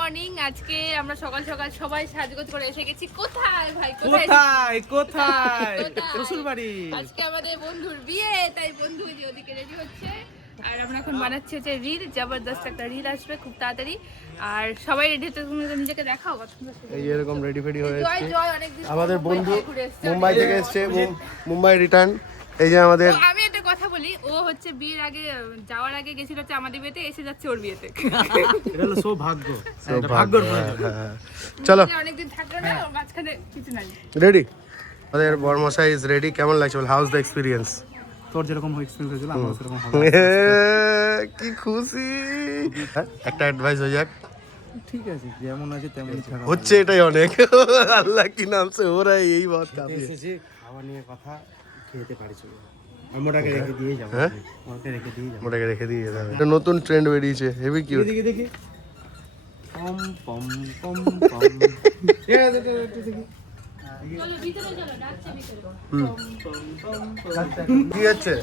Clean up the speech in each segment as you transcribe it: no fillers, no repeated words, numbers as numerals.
Morning. আজকে আমরা সকাল সকাল সবাই সাজগোজ করে এসে গেছি। কোথায় ভাই? কোথায়? শ্বশুরবাড়ি। আজকে আমাদের বন্ধুর বিয়ে, তাই বন্ধু যে ওদিকে রেডি হচ্ছে আর আমরা এখন বানাচ্ছি হচ্ছে রিল। জবরদস্ত একটা রিল আসবে খুব তাড়াতাড়ি। আর সবাই রেডি হচ্ছে, তুমি নিজেকে দেখাও। এই এরকম রেডি ফেডি হয়ে জয় জয় অনেকদিন আমাদের বন্ধু মুম্বাই থেকে এসেছে, মুম্বাই রিটার্ন। এই যে আমাদের, আমি একটা কথা বলি, ও হচ্ছে বিয়ের আগে যাওয়ার আগে গেছিল হচ্ছে আমাদের বিয়েতে, এসে যাচ্ছে ওর বিয়েতে। এটা হলো সৌভাগ্য। চলো অনেকদিন থাকলো না, মাঝখানে কিছু নাই। রেডি। আমাদের বর্মশাই ইজ রেডি। কেমন লাগছে বল? House the experience? তোর যেরকম এক্সপেরিয়েন্স হয়েছিল আমার সেরকম হবে। কি খুশি। একটা অ্যাডভাইস হয়ে যাক। ঠিক আছে, যেমন আছে তেমনই থাকা হচ্ছে, এটাই অনেক। আল্লাহ কি নাম সে हो रहा है, यही बहुत काफी है। এসেছে খাওয়া নিয়ে কথা খেতে পারিস মোটাকে রেখে দিয়ে যাবো। হ্যাঁ, মোটাকে রেখে দিয়ে যেতে হবে। এটা নতুন ট্রেন্ড বেরিয়েছে, হেভি কিউট। দেখি দেখি পম পম পম পম দেখি কি হচ্ছে?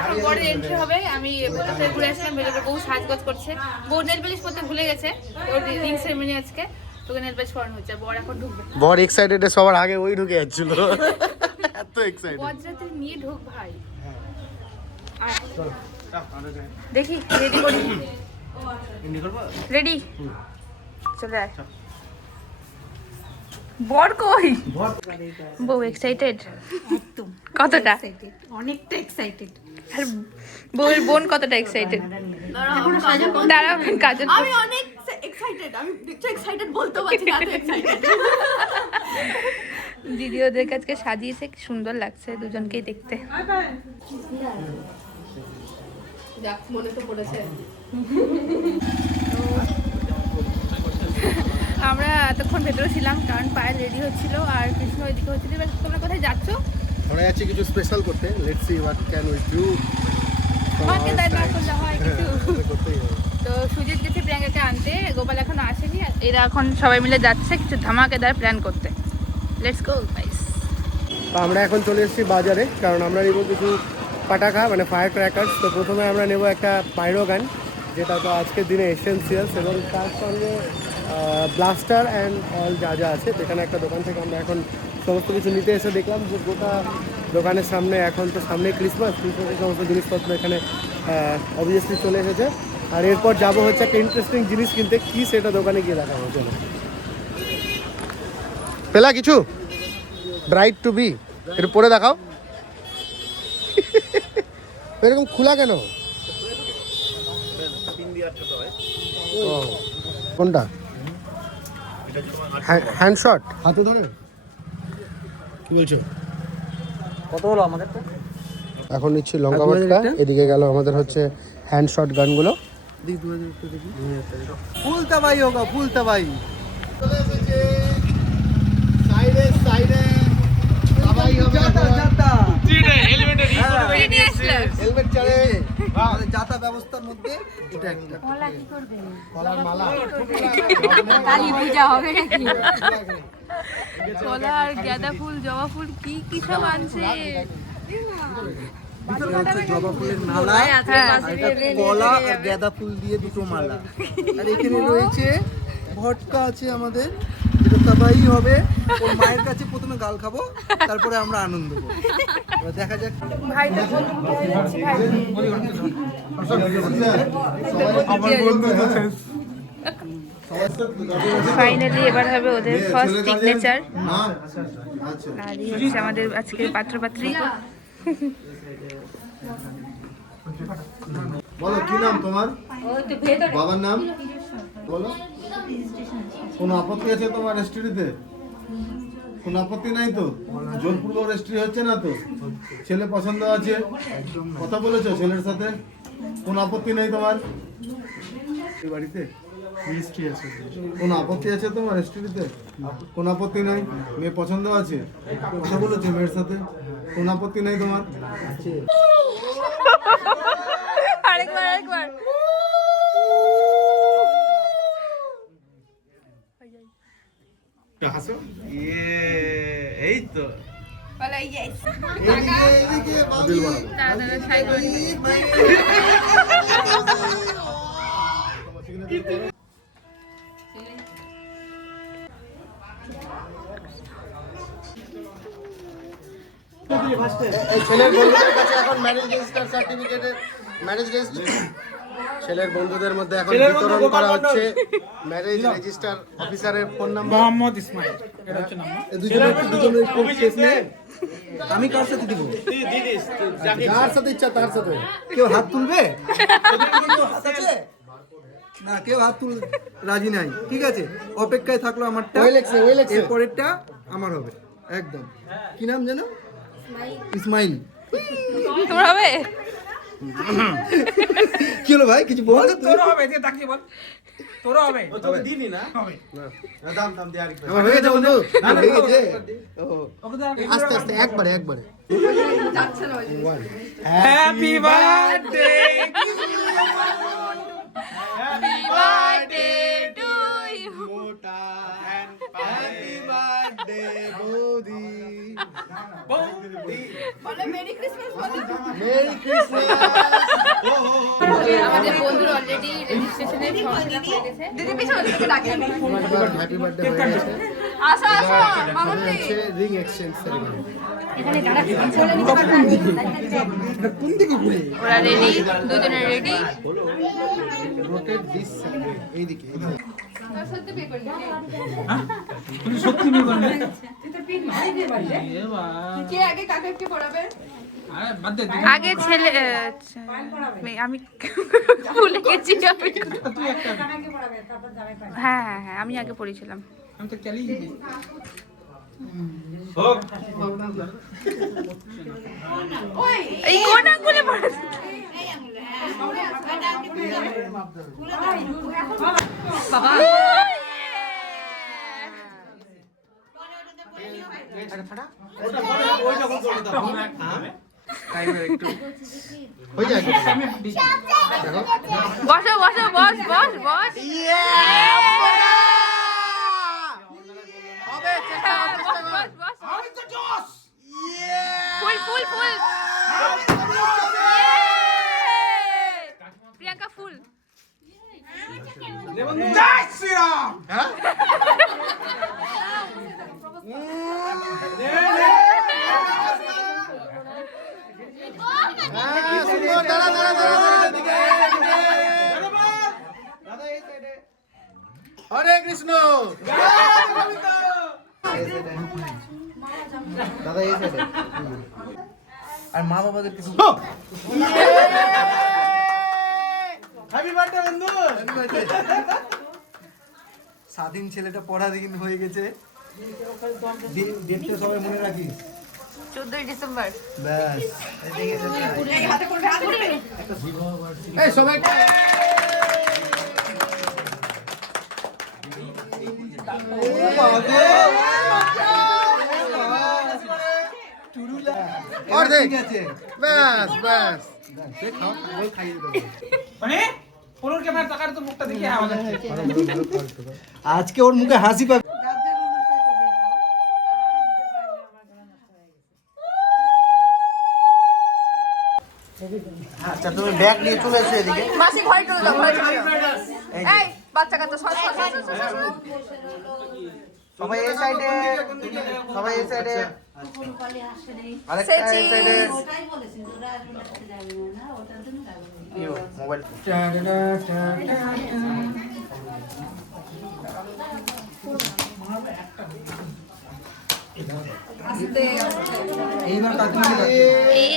এখন বড় এন্ট্রি হবে। আমি বলতে ঘুরে আসলাম, বেরোবে বউ সাজগোজ করছে। বউ নেল পালিশ করতে ভুলে গেছে, ওর রিং সেরেমনি আজকে, তোকে নেল পালিশ করানো হচ্ছে। বড় এখন ঢুকবে। বড় এক্সাইটেড, সবার আগে ওই ঢুকে যাচ্ছিল, এত এক্সাইটেড। বজ্রাতে নিয়ে ঢুক ভাই। দেখি রেডি করি। রেডি, চলে আয়। বর কই? বউ এক্সাইটেড একদম কতটা? অনেকটা এক্সাইটেড। আর বউয়ের বোন কতটা এক্সাইটেড? দাঁড়াও, কাজল। আমি অনেক এক্সাইটেড, আমি দেখছো এক্সাইটেড বলতে পারছি না, এত এক্সাইটেড। দিদি ওদেরকে আজকে সাজিয়েছে, কি সুন্দর লাগছে দুজনকেই দেখতে। যাক, মনে তো পড়েছে। আমরা এতক্ষণ ভেতরে ছিলাম কারণ পায়েল রেডি হচ্ছিল আর কৃষ্ণ ওইদিকে হচ্ছিল। এবার তোমরা কোথায় যাচ্ছ? আমরা যাচ্ছি কিছু স্পেশাল করতে। Let's see what can we do. আমাকে দায় না করলে হয় কিছু। তো সুজিত গেছে প্রিয়াঙ্কাকে আনতে, গোপাল এখনো আসেনি। এরা এখন সবাই মিলে যাচ্ছে কিছু ধামাকেদার প্ল্যান করতে। Let's go guys. তো আমরা এখন চলে এসেছি বাজারে, কারণ আমরা নেবো কিছু পাটাখা, মানে ফায়ার ক্র্যাকার্স। তো প্রথমে আমরা নেবো একটা পাইরো গান, যেটা তো আজকের দিনে এসেন্সিয়ালস, এবং তার সঙ্গে ব্লাস্টার অ্যান্ড অল যা যা আছে। সেখানে একটা দোকান থেকে আমরা এখন সমস্ত কিছু নিতে এসে দেখলাম যে গোটা দোকানের সামনে, এখন তো সামনে ক্রিসমাসের সমস্ত জিনিসপত্র এখানে অবভিয়াসলি চলে এসেছে। আর এরপর যাবো হচ্ছে একটা ইন্টারেস্টিং জিনিস কিনতে। কি সেটা দোকানে গিয়ে দেখা হবে। চলো, পেলা কিছু ব্রাইট টু বি, এটা পরে দেখাও। এরকম খোলা কেন? ও, কোনটা? হ্যান্ড শট, হাতে ধরে। কি বলছো? কত হলো আমাদেরটা? এখন নিচ্ছি লঙ্কা মাটকা, এদিকে গেল আমাদের হচ্ছে হ্যান্ড শট গানগুলো। ফুল তবাই হোগা, ফুল তবাই। সাইডে সাইডে সবাই হবে। যাতা হেলমেট চালে আমাদের যাতা ব্যবস্থার মধ্যে এটা একটা। কলা কি করবে? কলার মালা। কালী পূজা হবে নাকি? কলা আর গাঁদা ফুল, জবা ফুল, কি কি সব আনছে। ভিতরে হচ্ছে জবা ফুলের মালা, আর এটা কলা আর গাঁদা ফুল দিয়ে দুটো মালা। আর এখানে রয়েছে ভটকা আছে আমাদের, যেটা তাবাই হবে। ওর মায়ের কাছে প্রথমে গাল খাবো, তারপরে আমরা আনন্দ করবো। এবার দেখা যাক। ভাইটা বলুন হয়ে যাচ্ছে ভাই। ফাইনালি এবার হবে ওদের ফার্স্ট সিগনেচার। আর এই হচ্ছে আমাদের আজকের পাত্রপাত্রী। বলো কি নাম তোমার? বাবার নাম বলো। কোনো আপত্তি আছে তোমার রেজিস্ট্রিতে? কোনো আপত্তি নাই তো? জোরপূর্বক রেজিস্ট্রি হচ্ছে না তো? ছেলে পছন্দ আছে? কথা বলেছো ছেলের সাথে? কোনো আপত্তি নেই তোমার? এই বাড়িতে রেজিস্ট্রি আছে? কোনো আপত্তি আছে তোমার রেজিস্ট্রিতে? কোনো আপত্তি নাই? মেয়ে পছন্দ আছে? কথা বলেছো মেয়ের সাথে? কোনো আপত্তি নেই তোমার? আরেকবার আরেকবার। হাসো। এই তো বলো ইয়েস। এদিকে বাবিল বানাবো। দাদা সাই করে এই ছেলের বন্ধুদের কাছে এখন ম্যারেজ রেজিস্টার সার্টিফিকেটের ছেলের বন্ধুদের মধ্যে এখন বিতরণ করা হচ্ছে ম্যারেজ রেজিস্টার অফিসারের ফোন নাম্বার। মোহাম্মদ ইসমাইল এটা হচ্ছে নাম। দুজনের শেষ নেই। আমি কার সাথে দিব? যার সাথে ইচ্ছা তার সাথে। কেউ হাত তুলবে? হাত আছে? না, কেউ হাত তুল রাজি নাই। ঠিক আছে, অপেক্ষায় থাকলো আমারটা। এরপরেরটা আমার হবে একদম। কি নাম যেন? ইসমাইল। তোমার হবে? কি হলো ভাই, কিছু বল। তোর হবে, তুই তাকিয়ে বল। তোর হবে। ও তোকে দিনি না? হবে। আমার হয়ে গেছে বন্ধু। হয়ে গেছে। ওকে দাও। আস্তে আস্তে একবারে happy birthday. Happy birthday to you. Happy birthday বৌদি। বলো মেরি ক্রিসমাস বলো। Merry Christmas. আমাদের বন্ধুর অলরেডি রেজিস্ট্রেশনের ফর্ম ফিল আপ হয়ে গেছে। দিদি পিছনে দিকে ডাকে। হ্যাপি বার্থডে হয়ে গেছে। আসো আসো মামুনি। হচ্ছে রিং এক্সচেঞ্জ সেরিমনি। কোন দিকে ঘুরে? ওরা রেডি, দুজনে রেডি। রোটেট দিস এইদিকে। সত্যি পে করলি? তুমি সত্যি বিয়ে করবে? এ বাবা। কে আগে কাকে পড়াবে? আরে বাদ দে। আগে ছেলে আমি ভুলে গেছি। তুই একটা। হ্যাঁ হ্যাঁ হ্যাঁ, আমি আগে পড়েছিলাম। আমি তো চালিয়ে দিই। ওই এই কোন আঙ্গুলে পড়েছে? বাবা হয়ে যায়। বসো বসো, বস বস বস। ফুল ফুল ফুল। প্রিয়াঙ্কা ফুল। জয় শ্রীরাম। হরে কৃষ্ণ। দাদা এই সাইডে। আর মা বাবাদের কিছু হ্যাপি বার্থডে বন্ধু। স্বাধীন ছেলেটা পড়া দিন হয়ে গেছে। ডেটটা সবাই মনে রাখিস। 14 ডিসেম্বর। ব্যাস হাতে করবে হাতে করবে। এই সবাই অর্ধেক। ঠিক আছে। ব্যাস ব্যাস। খাও খাইয়ে দেবো। মানে পুরোর ক্যামেরা টাকার তো মুখটা দেখে আওয়াজ আসছে। আজকে ওর মুখে হাসি পাবে। আচ্ছা, তুমি ব্যাগ নিয়ে চলে এসো এদিকে। মাসি ঘরে চলে যাও ঘরে চলে যাও। এই বাচ্চা কাচ্চা সব সবাই এই সাইডে, সবাই এই সাইডে। আরেকটা এই সাইডে। মোবাইল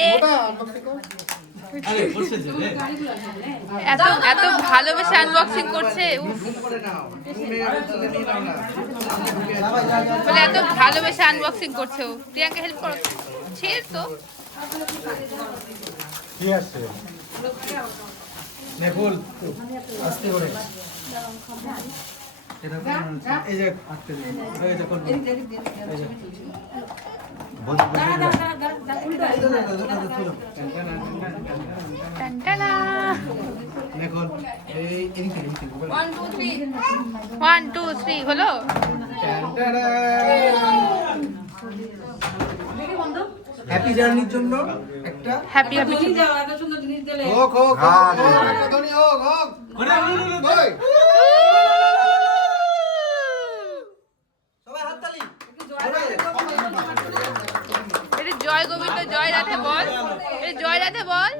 এইবার এত এত ভালোবেসে আনবক্সিং করছে। উফ, বলে এত ভালোবেসে আনবক্সিং করছে ও। প্রিয়াঙ্কা হেল্প করো। ছেড় তো। কি আছে? নেপুল আস্তে করে। এই যে আটকে দিন। এই যে কোন এই যে টানটানা। নেকুল এই এদিকে 1 2 3 হলো। হ্যাপি জার্নির জন্য একটা হ্যাপি হ্যাপি। হোক হোক হোক ধনী হোক হোক। ওই সবাই হাততালি। এটা জয় গোবিন্দ রাধে বল।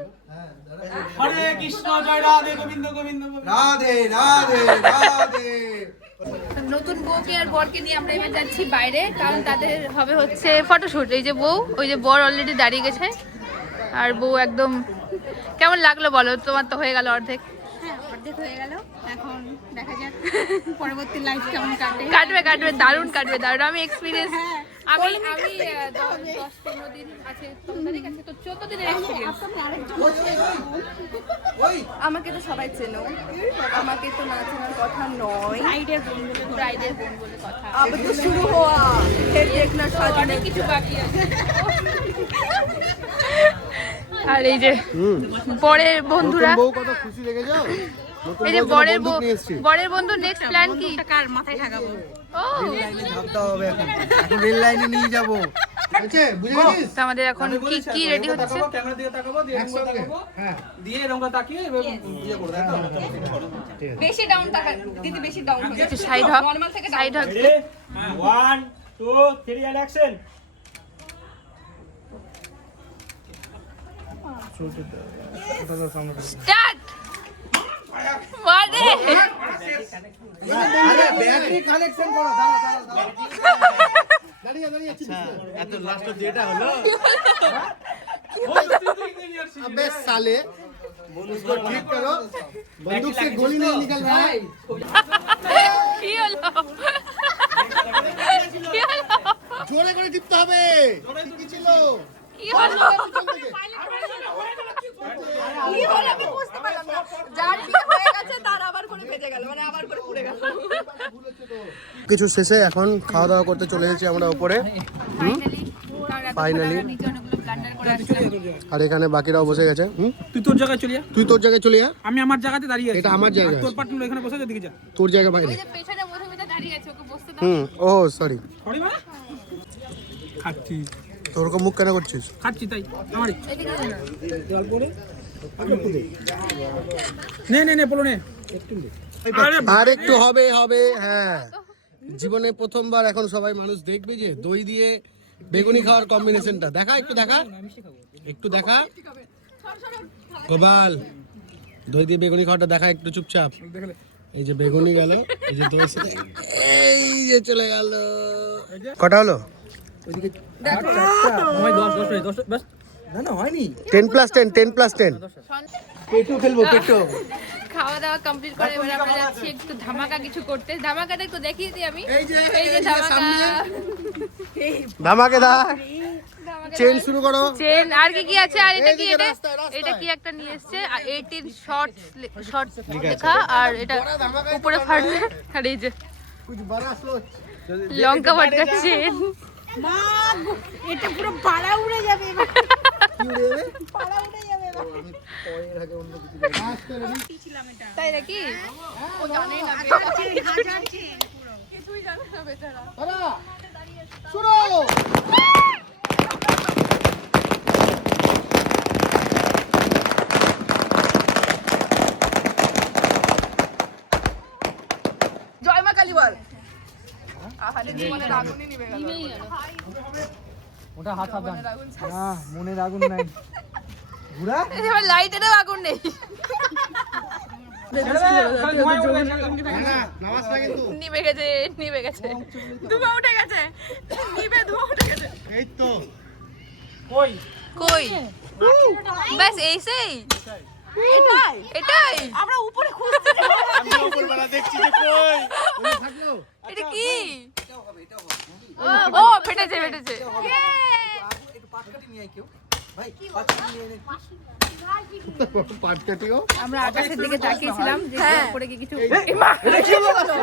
হরে কৃষ্ণ জয় রাধে গোবিন্দ গোবিন্দ রাধে রাধে রাধে। নতুন বউকে আর বরকে নিয়ে আমরা এবার যাচ্ছি বাইরে, কারণ তাদের হবে হচ্ছে ফটোশুট। এই যে বউ, ওই যে বর অলরেডি দাঁড়িয়ে গেছে, আর বউ একদম কেমন লাগলো বলো? তোমার তো হয়ে গেল অর্ধেক। হ্যাঁ, অর্ধেক হয়ে গেল, এখন দেখা যাক পরবর্তী লাইফ কেমন কাটে। কাটবে দারুণ কাটবে, দারুণ। আমি এক্সপিরিয়েন্স, আমি 10-15 দিন আছে, 14 তারিখ আছে, তো 14 দিনের এক্সপিরিয়েন্স। আমাকে তো সবাই চেনো, আমাকে তো না চেনার কথা নয়। ব্রাইডের বোন বলে কথা, আবার তো শুরু হওয়া, ফের দেখনা অনেক কিছু বাকি আছে। আর এই যে বরের বন্ধুরা, বউ কত খুশি লেগে যাও। এই যে বরের বন্ধু নেক্সট প্ল্যান কি? কার মাথায় ঠাকাবো? ও লাইনে ঝাপতে হবে এখন, এখন রেল লাইনে নিয়ে যাবো। আছে বুঝে গেছিস? তো আমাদের এখন কি রেডি হচ্ছে? ক্যামেরা দিকে তাকাবো, দিয়ে এরকম করে তাকাবো, হ্যাঁ দিয়ে এরকম করে তাকিয়ে এবার ইয়ে করে দাও। বেশি ডাউন টাকা দিদি, বেশি ডাউন হয়ে একটু সাইড হক, নরমাল থেকে সাইড হক। 1 2 3 and action. স্টার্ট মারে। ব্যাটারি কালেকশন করো, দাঁড়িয়ে আছি। এত লাস্ট যেটা হলো अबे साले उसको ठीक करो, बंदूक से गोली नहीं निकल रहा है। কি হলো? কি হলো? জোরে করে টিপতে হবে। কি ছিল? কি হলো? কি হলো আমি বুঝতে পারলাম না। যার বিয়ে হয়ে গেছে তার আবার করে বেজে গেল, মানে আবার করে পুড়ে গেল। কিছু শেষে এখন খাওয়া দাওয়া করতে চলে এসেছি আমরা উপরে। ফাইনালি নিচে অনেকগুলো ব্লান্ডার করে আসলাম। আর এখানে বাকিরাও বসে গেছে। তুই তোর জায়গায় চলে যা, তুই তোর জায়গায় চলে যা, আমি আমার জায়গাতে দাঁড়িয়ে আছি। এটা আমার জায়গা। তোর পার্টনার এখানে বসে আছে, দিকে যা। তোর জায়গা বাইরে। ওই যে পেছনে মধুমিতা দাঁড়িয়ে আছে, ওকে বসতে দাও। ও সরি, সরি মা, খাচ্ছি তোর মুখ কেন করছিস? খাচ্ছি তাই আমারই এদিকে দে না। জল পড়ে নে বলো নে। আরে আর একটু হবে হ্যাঁ, জীবনে প্রথমবার এখন সবাই মানুষ দেখবে যে দই দিয়ে বেগুনি খাওয়ার কম্বিনেশনটা। দেখা একটু দেখা গোপাল, দই দিয়ে বেগুনি খাওয়াটা দেখা একটু চুপচাপ। এই যে বেগুনি গেল, এই যে দই সাথে এই যে চলে গেল। কটা হলো? ভাই 10 বাস না না হয়নি। 10+10 পেটো খেলবো, পেটো। খাওয়া দাওয়া কমপ্লিট করে এবার আমরা যাচ্ছি একটু ধামাকা কিছু করতে। ধামাকাটা একটু দেখিয়ে দিই আমি। এই যে ধামাকা, ধামাকেদার চেন শুরু করো। চেন আর কি আছে? আর এটা কি? এইদিকে এটা রাস্তায়। এটা কি একটা নিয়ে এসেছে, 18 শর্টস লেখা, আর এটা উপরে ফাটবে। আর এই যে লঙ্কা ভর্তা চেন। মা গো, এটা পুরো পাড়া উড়ে যাবে এবার। কি উড়ে যাবে? পাড়া উড়ে যাবে এবার। তাই নাকি? ও জানে না, কিছুই জানে না বেচারা। শুরু। জয় মা কালী বল। আহারে জীবনের আগুনই নিভে গেল। ওটা হাত সাবধান না, মনের আগুন নাই ঘুরা। এবার লাইটেরও আগুন নেই। নিভে গেছে ধোঁয়া উঠে গেছে, ধোঁয়া উঠে গেছে। এই তো কই ব্যাস এইসেই, এটাই আমরা উপরে খুঁজছি। আমি উপরবেলা দেখছি যে কই এটা কি? ও ফেটেছে। একটু পাট কাটি নিয়ে আয় কেউ। ভাই পাট কাটি নিয়ে আয়। পাট কাটিও। আমরা আকাশের দিকে তাকিয়েছিলাম যে উপরে কি কিছু।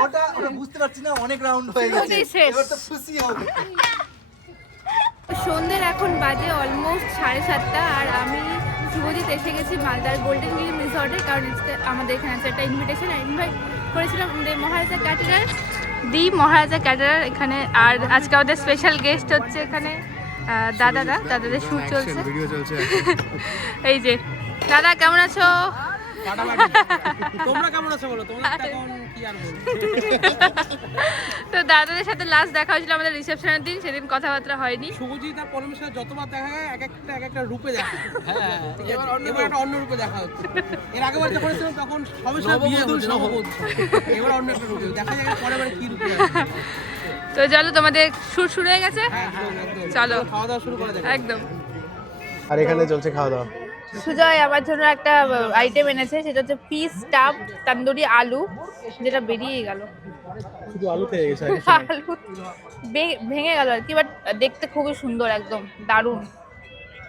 ওটা বুঝতে পারছি না, অনেক রাউন্ড হয়ে গেছে। ওটাই শেষ। এবার তো খুশি হবে। সন্ধ্যের এখন বাজে অলমোস্ট 7:30, আর আমি শুভজিৎ এসে গেছি মালদার গোল্ডেন গ্রিন রিসর্টে, কারণ আমাদের এখানে আছে একটা ইনভাইট করেছিলাম আমাদের মহারাজা ক্যাটারার এখানে। আর আজকে আমাদের স্পেশাল গেস্ট হচ্ছে এখানে দাদাদের শুট চলছে। ভিডিও চলছে। এই যে দাদা, কেমন আছো? তোমরা কেমন আছো বলো? তোমরা এখন কি কি আর বলবো। তো দাদাদের সাথে লাস্ট দেখা হয়েছিল আমাদের রিসেপশনের দিন, সেদিন কথাবার্তা হয়নি। শুভজিৎ আর পরমের সাথে যতবার দেখা যায় এক একটা রূপে দেখা যায়। হ্যাঁ, এবার একটা অন্য রূপে দেখা হচ্ছে। এর আগেবার যখন এসেছিলাম তখন সবে সবে বিয়ে হয়েছে, নববধূ। এবার অন্য একটা রূপে দেখা যায় পরে কি রূপে আসবে। তো চলো, তোমাদের শুট শুরু হয়ে গেছে, হ্যাঁ, একদম। চলো খাওয়া দাওয়া শুরু করা যাক। একদম। আর এখানে চলছে খাওয়া দাওয়া। সুজয় আমার জন্য একটা আইটেম এনেছে, সেটা হচ্ছে পিস স্টাফ তন্দুরি আলু, যেটা বেরিয়ে গেল, শুধু আলু খেয়ে গেছে। আলু ভেঙে গেল আর কি, বাট দেখতে খুবই সুন্দর, একদম দারুণ।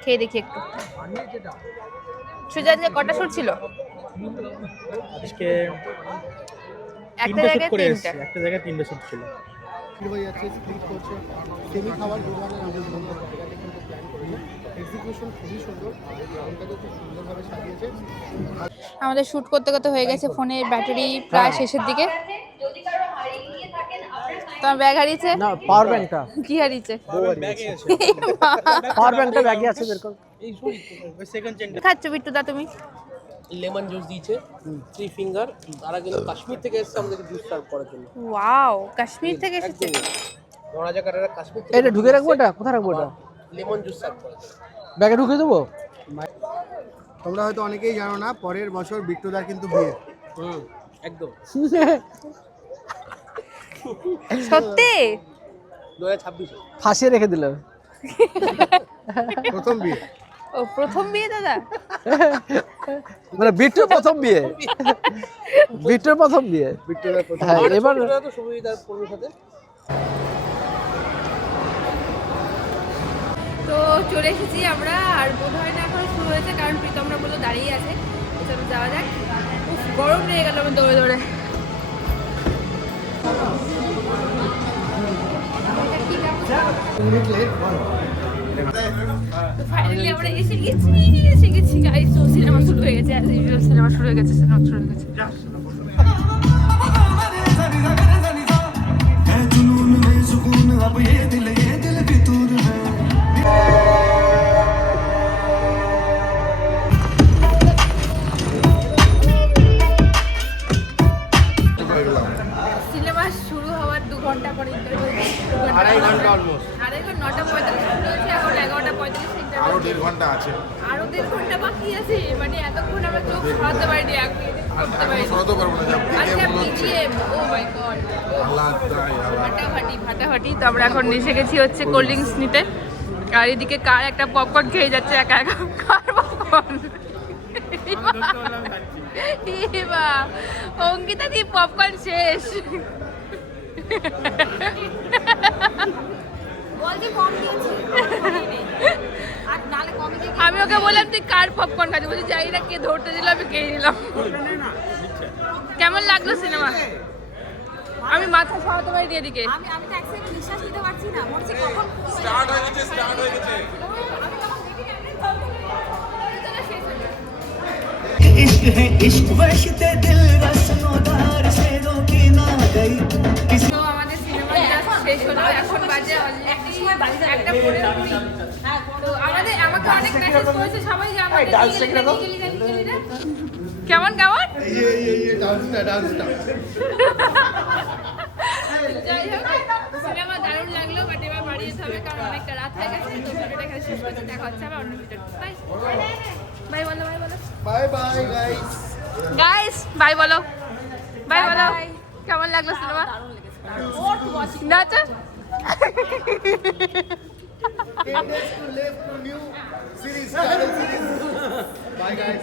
খেয়ে দেখি একটু। সুজয় আজকে কটা শুট ছিল? আজকে একটা জায়গায় তিনটা। একটা জায়গায় 3টা শুট ছিল। হয়ে যাচ্ছে, স্প্লিট করছে, সেমি খাবার দুজনের আমাদের বন্ধু জায়গাটা কিন্তু প্ল্যান করেছে। এক্সিকিউশন খুবই সুন্দর, আর গ্রাউন্ডটাকে খুব সুন্দরভাবে সাজিয়েছে। আমাদের শুট করতে করতে হয়ে গেছে, ফোনের ব্যাটারি প্রায় শেষের দিকে। তোমার ব্যাগ হারিয়েছে? না, পাওয়ার ব্যাংকটা কি হারিয়েছে? পাওয়ার ব্যাংকটা ব্যাগে আছে এরকম। এই শুনি ওই সেকেন্ড চেন খাচ্ছ বিট্টুদা তুমি? লেমন জুস দিয়েছে 3 ফিঙ্গার। তারা কিন্তু কাশ্মীর থেকে এসেছে আমাদেরকে জুস সার্ভ করার জন্য। ওয়াও, কাশ্মীর থেকে এসেছে। মহারাজা কাটারা কাশ্মীর থেকে এটা ঢুকে রাখবো, এটা কোথায় রাখবো? এটা লেমন জুস সার্ভ করে। ব্যাগে ঢুকে দেবো? তোমরা হয়তো অনেকেই জানো না, পরের বছর বিট্টুদার কিন্তু বিয়ে। একদম সত্যি? 2026 ফাঁসিয়ে রেখে দিল। প্রথম বিয়ে। ও প্রথম বিয়ে দাদা? মানে বিট্টুর প্রথম বিয়ে। বিট্টুর প্রথম বিয়ে। বিট্টুদার প্রথম। হ্যাঁ, এবার তো সুবিধার পূর্বের সাথে। তো চলে এসেছি আমরা, আর বোধ হয় না এখন শুরু হয়েছে, কারণ প্রীতমরা বললো দাঁড়িয়ে আছে। চলো যাওয়া যাক। উফ, গরম লেগে গেল আমার দৌড়ে দৌড়ে। তো ফাইনালি আমরা এসে গেছি গাইস। তো সিনেমা শুরু হয়ে গেছে, অ্যাজ ইউজুয়াল সিনেমা শুরু হয়ে গেছে। সিনেমা শুরু হওয়ার 2 ঘন্টা পরে ইন্টারভিউ। আড়াই ঘন্টা অলমোস্ট। 9:45 শুরু হয়েছে, এখন 11:45 ইন্টারভিউ। আরো 1.5 ঘন্টা আছে। আরো 1.5 ঘন্টা বাকি আছে, মানে এতক্ষণ আমরা চোখ সরাতে পারিনি, এক মিনিট করতে পারিনি। সরাতে পারবো না, যা আচ্ছা, দেখে মনে হচ্ছে BGM, ও মাই গড, আল্লাহ ফাটাফাটি। তো আমরা এখন এসে গেছি হচ্ছে কোল্ড ড্রিঙ্কস নিতে, আর এদিকে কার একটা পপকর্ন খেয়ে যাচ্ছে একা একা। কার পপকর্ন? অঙ্কিতা দি পপকর্ন শেষ। আমি ওকে বললাম তুই কার পপকর্ন খাচ্ছিস, বলছি জানি না, কে ধরতে দিল, আমি খেয়ে নিলাম। কেমন লাগলো সিনেমা? আমি মাথা সরাতে পারিনি এদিকে। আমি তো এক সেকেন্ড নিঃশ্বাস নিতে পারছি না, মনে হচ্ছে কখন স্টার্ট হয়ে গেছে। इश्क है इश्क बरसते दिल रस्मोदार से रोकी ना गई তো আমাদের সিনেমা শেষ হলো, এখন বাজে অলরেডি 1:15। তো আমাকে অনেক মেসেজ করেছে সবাই যে আমাকে গেলি না। কেমন এই ডান্সটা যাই হোক, সিনেমা দারুণ লাগলো, বাট এবার বাড়ি যেতে হবে, কারণ অনেকটা রাত হয়ে গেছে। তো ভিডিওটা এখানে শেষ করতে, দেখা হচ্ছে আবার অন্য ভিডিও। বাই বলো। বাই বাই গাইস বাই বলো। কেমন লাগলো cinema? Nacho. 10 days to live to new series, Carol series. Bye guys.